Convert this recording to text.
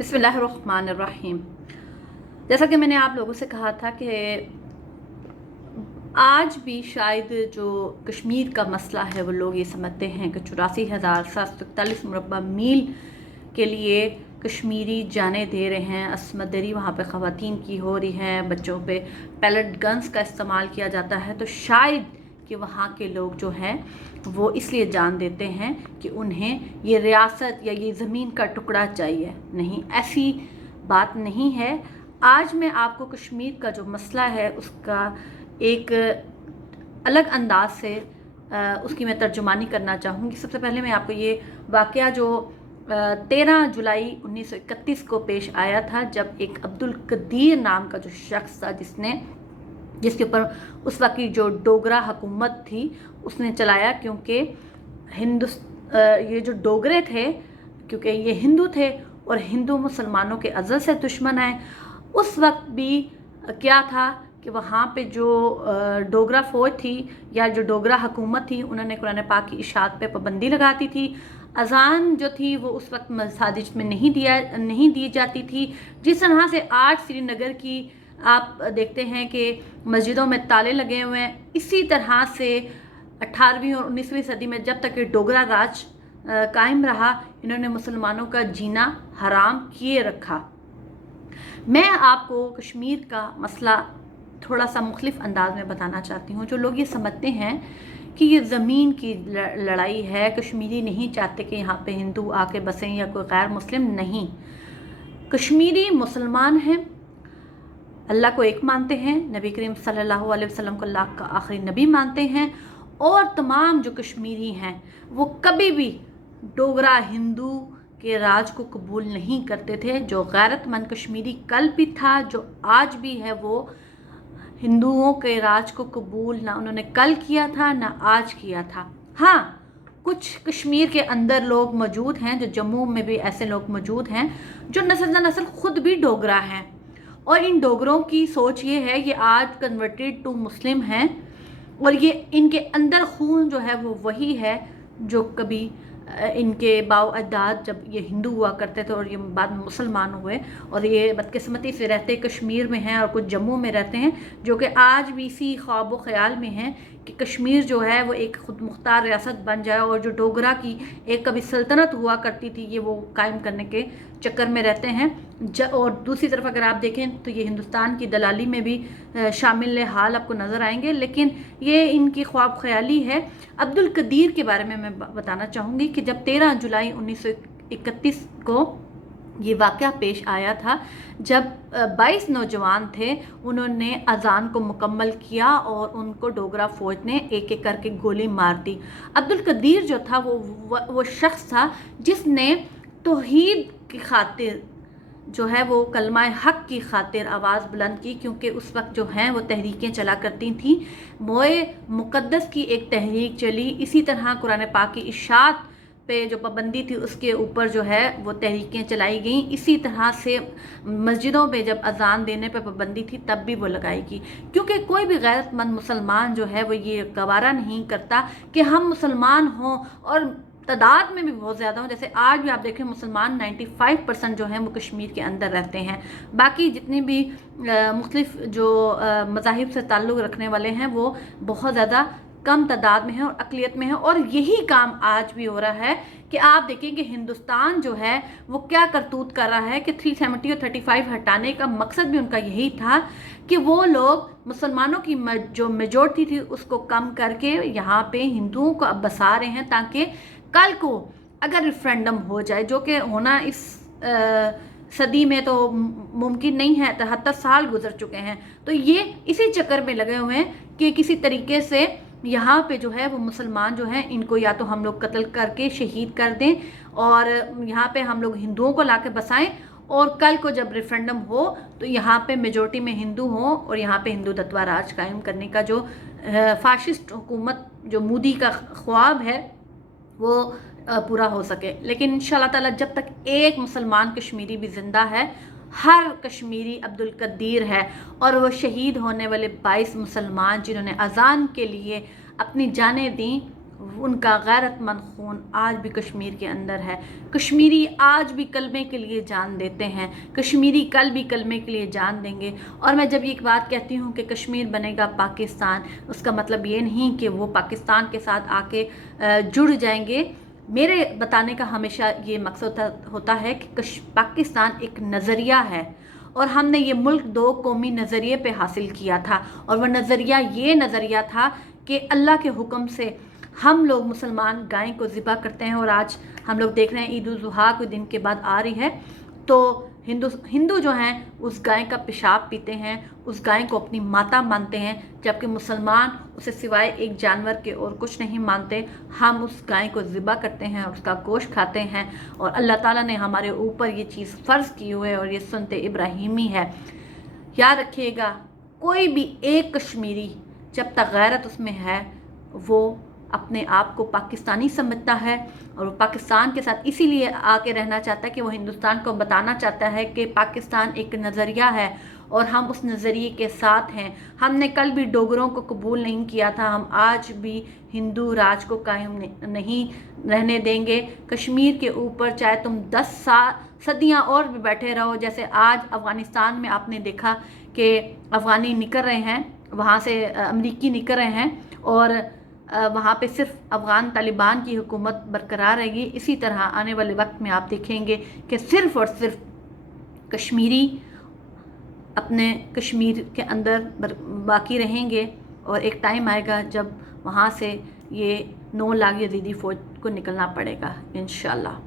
बिस्मिल्लाहिर्रहमानिर्रहीम। जैसा कि मैंने आप लोगों से कहा था कि आज भी शायद जो कश्मीर का मसला है वो लोग ये समझते हैं कि 84,741 मुरब्बा मील के लिए कश्मीरी जाने दे रहे हैं, असमत दरी वहाँ पे ख़वातीन की हो रही हैं, बच्चों पे पैलेट गन्स का इस्तेमाल किया जाता है। तो शायद कि वहाँ के लोग जो हैं वो इसलिए जान देते हैं कि उन्हें ये रियासत या ये ज़मीन का टुकड़ा चाहिए। नहीं, ऐसी बात नहीं है। आज मैं आपको कश्मीर का जो मसला है उसका एक अलग अंदाज से उसकी मैं तर्जुमानी करना चाहूँगी। सबसे पहले मैं आपको ये वाक़या जो 13 जुलाई 1931 को पेश आया था, जब एक अब्दुल कदीर नाम का जो शख्स था जिसके ऊपर उस वक्त की जो डोगरा हुकूमत थी उसने चलाया, क्योंकि ये जो डोगरे थे, क्योंकि ये हिंदू थे और हिंदू मुसलमानों के अज़ल से दुश्मन हैं। उस वक्त भी क्या था कि वहाँ पे जो डोगरा फ़ौज थी या जो डोगरा हुकूमत थी, उन्होंने कुरान पाक की इशाअत पे पाबंदी लगाती थी। अज़ान जो थी वो उस वक्त मसाजिद में नहीं दी जाती थी। जिस तरह से आज श्रीनगर की आप देखते हैं कि मस्जिदों में ताले लगे हुए हैं, इसी तरह से 18वीं और 19वीं सदी में जब तक ये डोगरा राज कायम रहा, इन्होंने मुसलमानों का जीना हराम किए रखा। मैं आपको कश्मीर का मसला थोड़ा सा मुख्तलिफ अंदाज में बताना चाहती हूँ। जो लोग ये समझते हैं कि ये ज़मीन की लड़ाई है, कश्मीरी नहीं चाहते कि यहाँ पे हिंदू आके बसें या कोई गैर मुस्लिम, नहीं। कश्मीरी मुसलमान हैं, अल्लाह को एक मानते हैं, नबी करीम सल्लल्लाहु अलैहि वसल्लम को अल्लाह का आखिरी नबी मानते हैं, और तमाम जो कश्मीरी हैं वो कभी भी डोगरा हिंदू के राज को कबूल नहीं करते थे। जो गैरतमंद कश्मीरी कल भी था, जो आज भी है, वो हिंदुओं के राज को कबूल ना उन्होंने कल किया था ना आज किया था। हाँ, कुछ कश्मीर के अंदर लोग मौजूद हैं, जो जम्मू में भी ऐसे लोग मौजूद हैं जो नस्ल खुद भी डोगरा हैं, और इन डोगरों की सोच ये है, ये आज कन्वर्टेड टू मुस्लिम हैं, और ये इनके अंदर खून जो है वो वही है जो कभी इनके बाव अजदाद जब ये हिंदू हुआ करते थे और ये बाद में मुसलमान हुए, और ये बदकिस्मती से रहते कश्मीर में हैं और कुछ जम्मू में रहते हैं, जो कि आज भी इसी ख्वाब व ख़याल में हैं कि कश्मीर जो है वो एक खुद मुख्तार रियासत बन जाए, और जो डोगरा की एक कभी सल्तनत हुआ करती थी ये वो कायम करने के चक्कर में रहते हैं। और दूसरी तरफ अगर आप देखें तो ये हिंदुस्तान की दलाली में भी शामिल हाल आपको नज़र आएंगे, लेकिन ये इनकी ख्वाब ख्याली है। अब्दुल कदीर के बारे में मैं बताना चाहूँगी कि जब 13 जुलाई 1931 को ये वाक़या पेश आया था, जब 22 नौजवान थे, उन्होंने अज़ान को मुकम्मल किया और उनको डोगरा फ़ौज ने एक एक करके गोली मार दी। अब्दुल कदीर जो था वो शख्स था जिसने तौहीद की खातिर जो है वो कलमा हक की खातिर आवाज़ बुलंद की, क्योंकि उस वक्त जो हैं वो तहरीकें चला करती थीं। मोए मुक़द्दस की एक तहरीक चली, इसी तरह कुरान पाक की इशाअत पे जो पाबंदी थी उसके ऊपर जो है वो तहरीकें चलाई गईं। इसी तरह से मस्जिदों में जब अज़ान देने पे पाबंदी थी तब भी वो लगाई गई, क्योंकि कोई भी गैरतमंद मुसलमान जो है वो ये गवारा नहीं करता कि हम मुसलमान हों और तादाद में भी बहुत ज़्यादा हों। जैसे आज भी आप देखें मुसलमान 95% जो हैं वो कश्मीर के अंदर रहते हैं, बाकी जितने भी मुख्तलिफ जो मज़ाहिब से ताल्लुक़ रखने वाले हैं वो बहुत ज़्यादा कम तादाद में है और अक़लियत में है। और यही काम आज भी हो रहा है कि आप देखें कि हिंदुस्तान जो है वो क्या करतूत कर रहा है कि 370 और 35 हटाने का मकसद भी उनका यही था कि वो लोग मुसलमानों की जो मेजॉरिटी थी उसको कम करके यहाँ पे हिंदुओं को अब बसा रहे हैं, ताकि कल को अगर रेफरेंडम हो जाए, जो कि होना इस सदी में तो मुमकिन नहीं है, 73 साल गुजर चुके हैं, तो ये इसी चक्कर में लगे हुए हैं कि किसी तरीके से यहाँ पे जो है वो मुसलमान जो हैं इनको या तो हम लोग कत्ल करके शहीद कर दें और यहाँ पे हम लोग हिंदुओं को ला के बसाएँ, और कल को जब रेफरेंडम हो तो यहाँ पे मेजॉरिटी में हिंदू हों और यहाँ पे हिंदूत्व राज कायम करने का जो फाशिस्ट हुकूमत जो मोदी का ख्वाब है वो पूरा हो सके। लेकिन इंशाअल्लाह ताला जब तक एक मुसलमान कश्मीरी भी ज़िंदा है, हर कश्मीरी अब्दुल कदीर है, और वो शहीद होने वाले 22 मुसलमान जिन्होंने अज़ान के लिए अपनी जानें दी ان کا غیرت مند خون آج بھی کشمیر کے اندر ہے. کشمیری آج بھی کلمے کے لیے جان دیتے ہیں، کشمیری کل بھی کلمے کے لیے جان دیں گے. اور میں جب یہ بات کہتی ہوں کہ کشمیر بنے گا پاکستان، اس کا مطلب یہ نہیں کہ وہ پاکستان کے ساتھ آ کے جڑ جائیں گے. میرے بتانے کا ہمیشہ یہ مقصد ہوتا ہے کہ پاکستان ایک نظریہ ہے، اور ہم نے یہ ملک 2 قومی نظریے پہ حاصل کیا تھا، اور وہ نظریہ یہ نظریہ تھا کہ اللہ کے حکم سے ہم لوگ مسلمان گائے کو ذبح کرتے ہیں. اور آج ہم لوگ دیکھ رہے ہیں عید الاضحیٰ کوئی دن کے بعد آ رہی ہے، تو ہندو جو ہیں اس گائے کا پیشاب پیتے ہیں، اس گائے کو اپنی ماتا مانتے ہیں، جبکہ مسلمان اسے سوائے ایک جانور کے اور کچھ نہیں مانتے. ہم اس گائے کو ذبح کرتے ہیں اور اس کا گوشت کھاتے ہیں، اور اللہ تعالیٰ نے ہمارے اوپر یہ چیز فرض کی ہوئی ہے، اور یہ سنت ابراہیمی ہے. یاد رکھیے گا، کوئی بھی ایک کشمیری جب تک غیرت اس میں ہے وہ اپنے آپ کو پاکستانی سمجھتا ہے، اور وہ پاکستان کے ساتھ اسی لیے آ کے رہنا چاہتا ہے کہ وہ ہندوستان کو بتانا چاہتا ہے کہ پاکستان ایک نظریہ ہے اور ہم اس نظریے کے ساتھ ہیں. ہم نے کل بھی ڈوگروں کو قبول نہیں کیا تھا، ہم آج بھی ہندو راج کو قائم نہیں رہنے دیں گے. کشمیر کے اوپر چاہے تم 10 صدیاں اور بھی بیٹھے رہو، جیسے آج افغانستان میں آپ نے دیکھا کہ افغانی نکل رہے ہیں، وہاں سے امریکی نکل رہے ہیں، اور وہاں پہ صرف افغان طالبان کی حکومت برقرار رہے گی. اسی طرح آنے والے وقت میں آپ دیکھیں گے کہ صرف اور صرف کشمیری اپنے کشمیر کے اندر باقی رہیں گے، اور ایک ٹائم آئے گا جب وہاں سے یہ 9 لاکھ یزیدی فوج کو نکلنا پڑے گا انشاءاللہ.